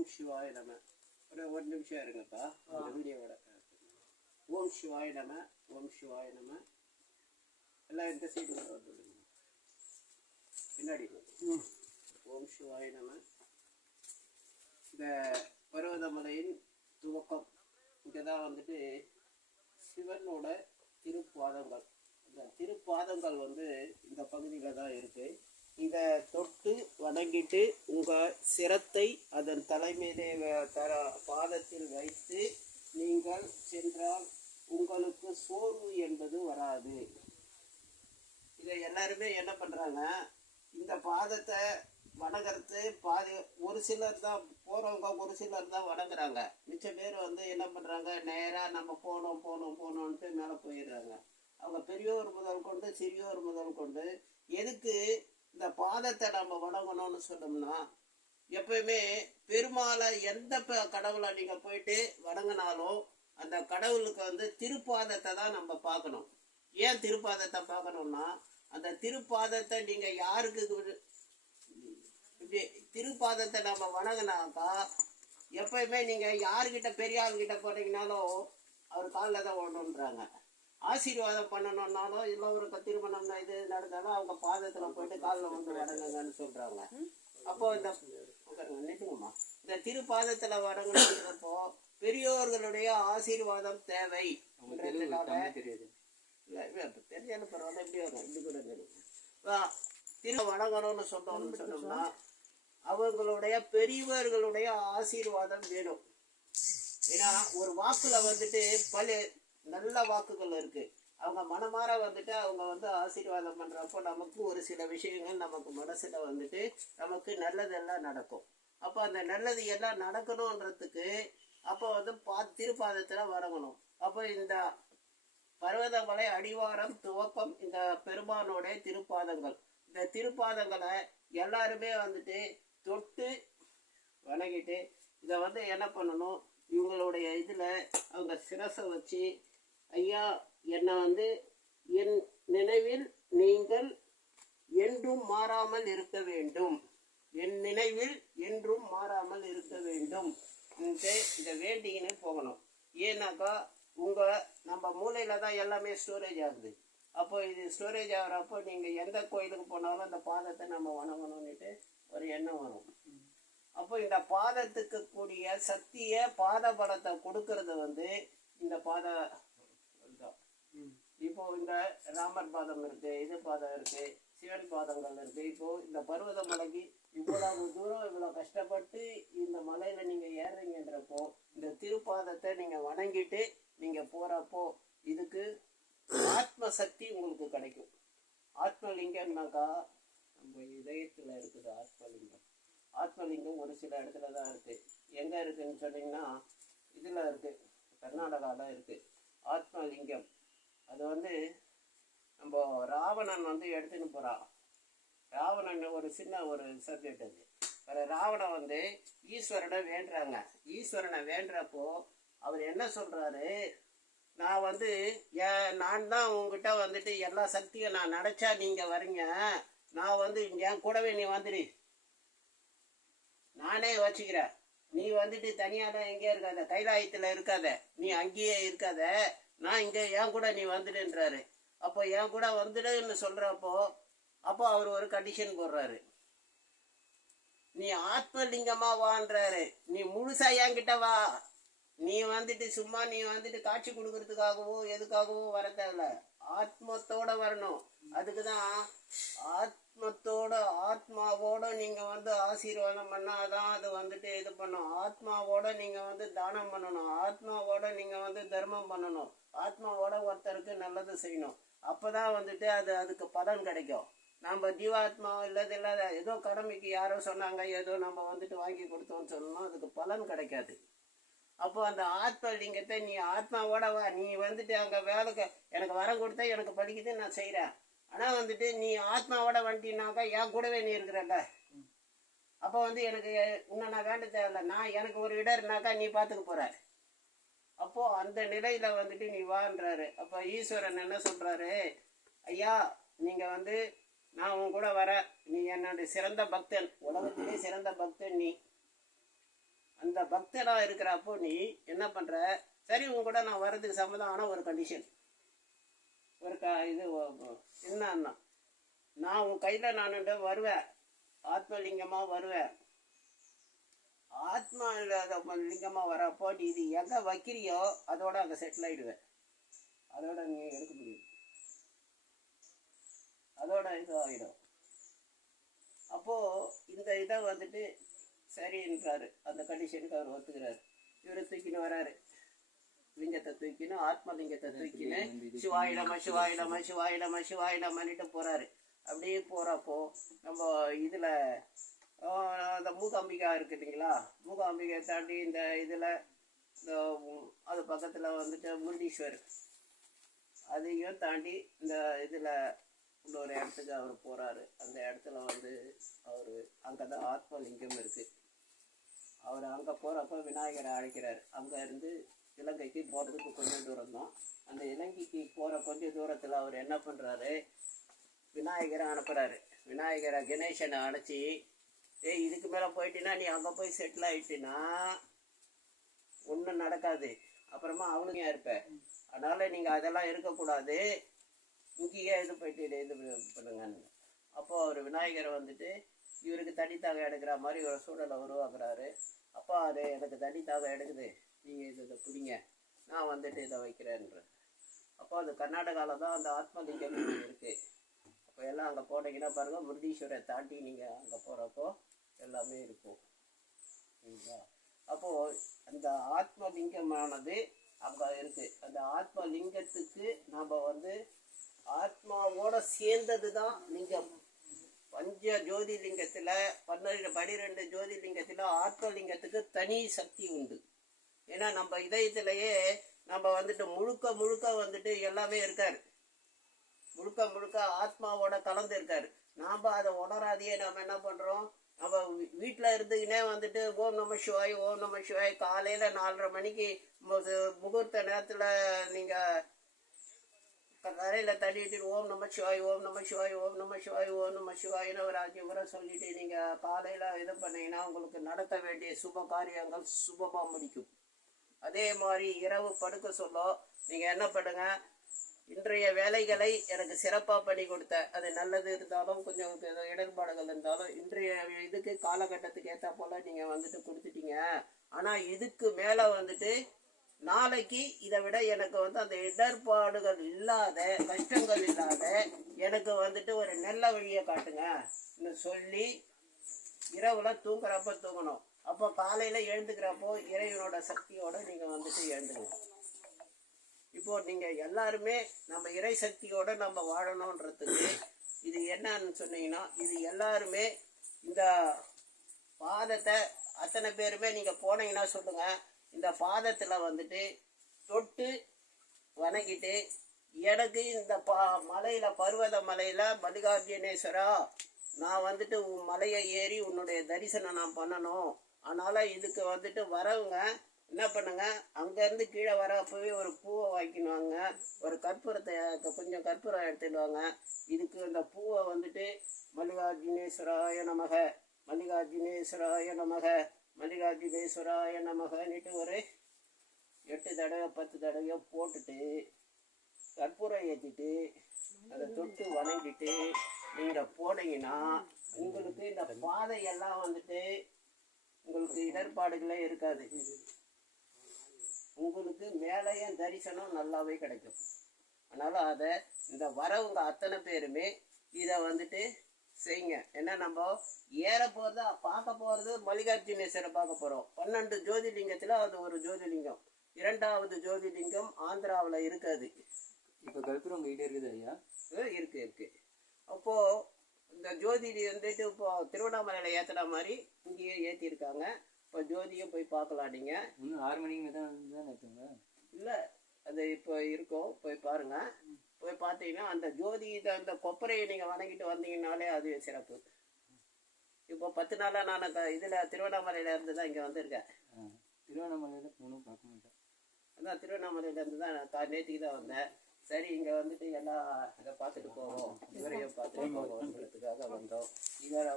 ஓம் சிவாய நம. ஒரு நிமிஷம் இருங்கப்பா, வீடியோவோட. ஓம் சிவாய நம, ஓம் சிவாய நம. எல்லாம் இந்த சைடு பின்னாடி. ஓம் சிவாய நம. இந்த பர்வதமலையின் துவக்கம் இங்கே தான் வந்துட்டு சிவனோட திருப்பாதங்கள். இந்த திருப்பாதங்கள் வந்து இந்த பகுதியில் தான் இருக்குது. இதை தொட்டு வணங்கிட்டு உங்கள் சிரத்தை அதன் தலைமையிலே பாதத்தில் வைத்து நீங்கள் சென்றால் உங்களுக்கு சோர்வு என்பது வராது. இதை எல்லாருமே என்ன பண்ணுறாங்க, இந்த பாதத்தை வணங்குறது பாதி ஒரு சிலர் தான் போகிறவங்க, ஒரு சிலர் தான் வணங்குறாங்க. மிச்ச பேர் வந்து என்ன பண்ணுறாங்க, நேராக நம்ம போகணுன்ட்டு மேலே போயிடுறாங்க. அவங்க பெரியோர் முதல் கொண்டு சிறியோர் முதல் கொண்டு எதுக்கு இந்த பாதத்தை நம்ம வணங்கணும்னு சொன்னோம்னா, எப்பயுமே பெருமாளை எந்த கடவுளை நீங்கள் போயிட்டு வணங்கினாலும் அந்த கடவுளுக்கு வந்து திருப்பாதத்தை தான் நம்ம பார்க்கணும். ஏன் திருப்பாதத்தை பார்க்கணும்னா, அந்த திருப்பாதத்தை நீங்கள் யாருக்கு இப்படி திருப்பாதத்தை நம்ம வணங்கினாக்கா, எப்பயுமே நீங்கள் யாருக்கிட்ட பெரிய ஆள்கிட்ட போனீங்கனாலும் அவர் காலில் தான் ஓடணுன்றாங்க. ஆசீர்வாதம் பண்ணணும்னாலும் இல்லை ஒரு திருமணம் இது நடந்தாலும் அவங்க பாதத்தில் போயிட்டு காலில் வந்து வணங்குங்கன்னு சொல்கிறாங்க. அப்போ இந்த நினைக்குங்கம்மா, இந்த திருப்பாதத்தில் வணங்கணுன்றப்போ பெரியோர்களுடைய ஆசீர்வாதம் தேவை. தெரிஞ்சாலும் பரவாயில்ல, எப்படி வரும் இப்படி கூட தெரியும். திரு வணங்கணும்னு சொன்னோம்னா அவங்களுடைய பெரியவர்களுடைய ஆசீர்வாதம் வேணும். ஏன்னா ஒரு வாக்குல வந்துட்டு பல நல்ல வாக்குகள் இருக்கு. அவங்க மனமாற வந்துட்டு அவங்க வந்து ஆசீர்வாதம் பண்றப்போ நமக்கு ஒரு சில விஷயங்கள் நமக்கு மனசுல வந்துட்டு நமக்கு நல்லதெல்லாம் நடக்கும். அப்போ அந்த நல்லது எல்லாம் நடக்கணுன்றதுக்கு அப்போ வந்து திருப்பாதத்துல வணங்கணும். அப்போ இந்த பர்வதமலை அடிவாரம் துவக்கம் இந்த பெருமானுடைய திருப்பாதங்கள். இந்த திருப்பாதங்களை எல்லாருமே வந்துட்டு தொட்டு வணங்கிட்டு இதை வந்து என்ன பண்ணணும், இவங்களுடைய இதில் அவங்க சிரசை வச்சு, ஐயா என்னை வந்து என் நினைவில் நீங்கள் என்றும் மாறாமல் இருக்க வேண்டும், என் நினைவில் என்றும் மாறாமல் இருக்க வேண்டும் இதை வேண்டிங்கன்னு போகணும். ஏன்னாக்கா நம்ம மூளையில் தான் எல்லாமே ஸ்டோரேஜ் ஆகுது. அப்போ இது ஸ்டோரேஜ் ஆகிறப்போ நீங்கள் எந்த கோயிலுக்கு போனாலும் அந்த பாதத்தை நம்ம வணங்கணும்னுட்டு ஒரு எண்ணம் வரும். அப்போ இந்த பாதத்துக்கு கூடிய சக்தியை பாத பலத்தை கொடுக்கறது வந்து இந்த பாதம். இப்போ இந்த ராமர் பாதம் இருக்கு, இது பாதம் இருக்கு, சிவன் பாதங்கள் இருக்கு. இப்போ இந்த பர்வத மலைக்கு இவ்வளவு தூரம் இவ்வளவு கஷ்டப்பட்டு இந்த மலையில நீங்க ஏறுறீங்கன்றப்போ இந்த திருப்பாதத்தை நீங்க வணங்கிட்டு நீங்க போறப்போ இதுக்கு ஆத்ம சக்தி உங்களுக்கு கிடைக்கும். ஆத்மலிங்கம்னாக்கா நம்ம இதயத்துல இருக்குது ஆத்மலிங்கம். ஆத்மலிங்கம் ஒரு சில இடத்துல தான் இருக்கு. எங்க இருக்குன்னு சொன்னீங்கன்னா இதுல இருக்கு, கர்நாடகால இருக்கு ஆத்மலிங்கம். அது வந்து நம்ம ராவணன் வந்து எடுத்துன்னு போறான். ராவணன் ஒரு சின்ன ஒரு சப்ஜெக்ட் அது. ராவணன் வந்து ஈஸ்வரனை வேண்டுறாங்க. ஈஸ்வரனை வேண்டுறப்போ அவர் என்ன சொல்றாரு, நான் வந்து நான் தான் உங்ககிட்ட வந்துட்டு எல்லா சக்தியும் நான் நினைச்சா நீங்க வரீங்க, நான் வந்து என் கூடவே நீ வந்துடு, நானே வச்சுக்கிறேன், நீ வந்துட்டு தனியாக எங்கேயே இருக்காத, கைலாயத்தில் இருக்காத, நீ அங்கேயே இருக்காத, நான் இங்கே என் கூட நீ வந்துடுன்றாரு. அப்போ என் கூட வந்துடுன்னு சொல்கிறப்போ அப்போ அவர் ஒரு கண்டிஷன் போடுறாரு, நீ ஆத்மலிங்கமா வான்றாரு, நீ முழுசா என்கிட்ட வா, நீ வந்துட்டு சும்மா நீ வந்துட்டு காட்சி கொடுக்கறதுக்காகவோ எதுக்காகவோ வர தேவையில்ல, ஆத்மத்தோட வரணும். அதுக்கு தான் ஆத்மாவோட நீங்க வந்து ஆசீர்வாதம் பண்ணாதான் அது வந்துட்டு இது பண்ணும். ஆத்மாவோட நீங்க வந்து தானம் பண்ணணும், ஆத்மாவோட நீங்க வந்து தர்மம் பண்ணணும், ஆத்மாவோட ஒருத்தருக்கு நல்லது செய்யணும். அப்பதான் வந்துட்டு அதுக்கு பலன் கிடைக்கும். நம்ம ஜீவாத்மா இல்லாத ஏதோ கடமைக்கு யாரோ சொன்னாங்க ஏதோ நம்ம வந்துட்டு வாங்கி கொடுத்தோம்னு சொல்லணும், அதுக்கு பலன் கிடைக்காது. அப்போ அந்த ஆத்மலிங்கத்தை நீ ஆத்மாவோட வா, நீ வந்துட்டு அங்கே வேலைக்கு எனக்கு வரம் கொடுத்தா எனக்கு படிக்குது நான் செய்கிறேன், ஆனால் வந்துட்டு நீ ஆத்மாவோட வந்துட்டீனாக்கா என் கூடவே நீ இருக்கிறல்ல, அப்போ வந்து எனக்கு இன்னும் நான் வேண்ட தேவையில்ல, நான் எனக்கு ஒரு இடர்னாக்கா நீ பார்த்துக்க போகிற. அப்போது அந்த நிலையில் வந்துட்டு நீ வான்றாரு. அப்போ ஈஸ்வரன் என்ன சொல்கிறாரு, ஐயா நீங்கள் வந்து நான் உன் கூட வர, நீ என்னுடைய சிறந்த பக்தன், உலகத்திலே சிறந்த பக்தன் நீ, அந்த பக்தனாக இருக்கிறப்போ நீ என்ன பண்ணுற, சரி உன் கூட நான் வர்றதுக்கு சம்மதம், ஆனால் ஒரு கண்டிஷன், ஒரு இது என்னன்னா, நான் உன் கையில் நான் வருவேன், ஆத்மலிங்கமாக வருவேன். ஆத்மா இல்லாத லிங்கமாக வரப்போ நீ இது எங்கே வைக்கிறியோ அதோட அங்கே செட்டில் ஆகிடுவேன், அதோட நீ எடுக்க முடியும், அதோட இது ஆகிடும். அப்போது இந்த இதை வந்துட்டு சரின்றாரு, அந்த கண்டிஷனுக்கு அவர் ஒத்துக்கிறாரு. இவர் தூக்கின்னு வராரு, லிங்கத்தை தூக்கின்னு, ஆத்மலிங்கத்தை தூக்கின்னு சிவாயிடமா சிவாயிடமா சிவாயிடமா சிவாயிடமான்ட்டு போகிறாரு. அப்படியே போகிறப்போ நம்ம இதில் அந்த மூகாம்பிகா இருக்கு இல்லைங்களா, மூகாம்பிகை தாண்டி இந்த இதில் இந்த அது பக்கத்தில் வந்துட்டு முருடீஸ்வர், அதையும் தாண்டி இந்த இதில் இன்னொரு இடத்துக்கு அவர் போகிறாரு. அந்த இடத்துல வந்து அவர் அங்கே தான் ஆத்மலிங்கம் இருக்குது. அவர் அங்கே போகிறப்ப விநாயகரை அழைக்கிறார். அங்கே இருந்து இலங்கைக்கு போகிறதுக்கு கொஞ்சம் தூரம் தான். அந்த இலங்கைக்கு போகிற கொஞ்சம் தூரத்தில் அவர் என்ன பண்ணுறாரு, விநாயகரை அனுப்புகிறாரு. விநாயகரை கணேசனை அழைச்சி, இதுக்கு மேலே போயிட்டீங்கன்னா நீ அங்கே போய் செட்டில் ஆகிட்டினா ஒன்றும் நடக்காது, அப்புறமா அவனுங்க இருப்ப, அதனால் நீங்கள் அதெல்லாம் இருக்கக்கூடாது, இங்கேயே இது போயிட்டு இது பண்ணுங்கன்னு. அப்போது அவர் விநாயகரை வந்துட்டு இவருக்கு தனித்தாக எடுக்கிற மாதிரி ஒரு சூழலை உருவாக்குறாரு. அப்போ அது எனக்கு தனித்தாக எடுக்குது, நீங்கள் இதை பிடிங்க, நான் வந்துட்டு இதை வைக்கிறேன்ற. அப்போ அது கர்நாடகாவில் தான் அந்த ஆத்மலிங்கம் இருக்குது. அப்போ எல்லாம் அங்கே போனீங்கன்னா பாருங்கள், முருடீஸ்வரை தாண்டி நீங்கள் அங்கே போகிறப்போ எல்லாமே இருக்கும், சரிங்களா. அப்போது அந்த ஆத்மலிங்கமானது அங்கே இருக்குது. அந்த ஆத்மலிங்கத்துக்கு நாம் வந்து ஆத்மாவோட சேர்ந்தது தான் லிங்கம். பஞ்ச ஜோதிலிங்கத்தில் 12 ஜோதிலிங்கத்தில் ஆத்மலிங்கத்துக்கு தனி சக்தி உண்டு. ஏன்னா நம்ம இதயத்திலேயே நம்ம வந்துட்டு முழுக்க வந்துட்டு எல்லாமே இருக்காரு, முழுக்க ஆத்மாவோட கலந்து இருக்காரு. நாம் அதை உணராதையே நம்ம என்ன பண்ணுறோம், நம்ம வீட்டில் இருந்துக்கினே வந்துட்டு ஓம் நம சிவாய் ஓம் நம சிவாய் காலையில் 4:30 மணிக்கு முகூர்த்த நேரத்தில் நீங்கள் தரையில் தள்ளிட்டு ஓம் நம சிவாய் ஓம் நம சிவாய் ஓம் நம சிவாய் ஓம் நம சிவாயின்னு ஒரு 5 முறை சொல்லிட்டு நீங்கள் காலையில் இது பண்ணீங்கன்னா உங்களுக்கு நடத்த வேண்டிய சுப காரியங்கள் சுபமாக முடிக்கும். அதே மாதிரி இரவு படுக்க சொல்ல நீங்கள் என்ன பண்ணுங்க, இன்றைய வேலைகளை எனக்கு சிறப்பாக பண்ணி கொடுத்த, அது நல்லது இருந்தாலும் கொஞ்சம் இடர்பாடுகள் இருந்தாலும் இன்றைய இதுக்கு காலகட்டத்துக்கு ஏற்ற போல் நீங்கள் வந்துட்டு கொடுத்துட்டீங்க. ஆனால் இதுக்கு மேலே வந்துட்டு நாளைக்கு இதை விட எனக்கு வந்து அந்த இடர்பாடுகள் இல்லாத, கஷ்டங்கள் இல்லாத எனக்கு வந்துட்டு ஒரு நல்ல வழியை காட்டுங்க சொல்லி இரவுல தூங்குறப்ப தூங்கணும். அப்போ காலையில் எழுந்துக்கிறப்போ இறைவனோட சக்தியோடு நீங்கள் வந்துட்டு எழுந்துக்கணும். இப்போது நீங்கள் எல்லாருமே நம்ம இறை சக்தியோடு நம்ம வாழணுன்றதுக்கு இது என்னன்னு சொன்னீங்கன்னா, இது எல்லாருமே இந்த பாதத்தை அத்தனை பேருமே நீங்கள் போனீங்கன்னா சொல்லுங்கள், இந்த பாதத்தில் வந்துட்டு தொட்டு வணங்கிட்டு, எனக்கு இந்த மலையில் பர்வத மலையில் மல்லிகார்ஜுனேஸ்வரா நான் வந்துட்டு உன் மலையை ஏறி உன்னுடைய தரிசனம் நான் பண்ணணும். அதனால் இதுக்கு வந்துட்டு வரவங்க என்ன பண்ணுங்க, அங்கேருந்து கீழே வரப்போவே ஒரு பூவை வாங்கிக்குவாங்க, ஒரு கற்பூரத்தை கொஞ்சம் கற்பூரம் எடுத்துடுவாங்க. இதுக்கு இந்த பூவை வந்துட்டு மல்லிகார்ஜுனேஸ்வராய நமக மல்லிகார்ஜுனேஸ்வராய நமக மல்லிகார்ஜுனேஸ்வராய நமகன்னுட்டு ஒரு 8 தடவை 10 தடவையோ போட்டுட்டு கற்பூரம் ஏற்றிட்டு அதை தொட்டு வணங்கிட்டு நீங்கள் போனீங்கன்னா உங்களுக்கு இந்த பாதையெல்லாம் வந்துட்டு உங்களுக்கு இடர்பாடுகளே இருக்காது. உங்களுக்கு மேலேயும் தரிசனம் நல்லாவே கிடைக்கும். அதனால் அதை இந்த வரவங்க அத்தனை பேருமே இதை வந்துட்டு செய்யுங்க. ஏன்னா நம்ம ஏற போகிறத பார்க்க போகிறது மல்லிகார்ஜுனேஸ்வரை பார்க்க போகிறோம். 12 ஜோதிலிங்கத்தில் அது ஒரு ஜோதிலிங்கம். 2வது ஜோதிலிங்கம் ஆந்திராவில் இருக்காது. இப்போ கற்பூரம் உங்ககிட்ட இருக்குது ஐயா? இருக்கு. அப்போது இந்த ஜோதி வந்துட்டு இப்போ திருவண்ணாமலையில் ஏற்றுன மாதிரி இங்கேயே ஏற்றிருக்காங்க. இப்போ ஜோதியும் போய் பார்க்கலாம். நீங்கள் இன்னும் 6 மணிக்கு தான் ஏற்றுங்க? இல்லை, அது இப்போ இருக்கும், போய் பாருங்கள். போய் பார்த்தீங்கன்னா அந்த ஜோதி அந்த கொப்பரையை நீங்கள் வணங்கிட்டு வந்தீங்கன்னாலே அது சிறப்பு. இப்போ 10 நாளாக நான் இதில் திருவண்ணாமலையில் இருந்து தான் இங்கே வந்திருக்கேன். திருவண்ணாமலையில் போகணும் பார்க்க மாட்டேன். அதான் திருவண்ணாமலையிலேருந்து தான் நான் நேற்றுக்கு தான் வந்தேன். சரி, இங்கே வந்துட்டு எல்லாம் இதை பார்த்துட்டு போவோம், இவரையும் பார்த்துட்டு போவோம்ன்றதுக்காக வந்தோம். இவரை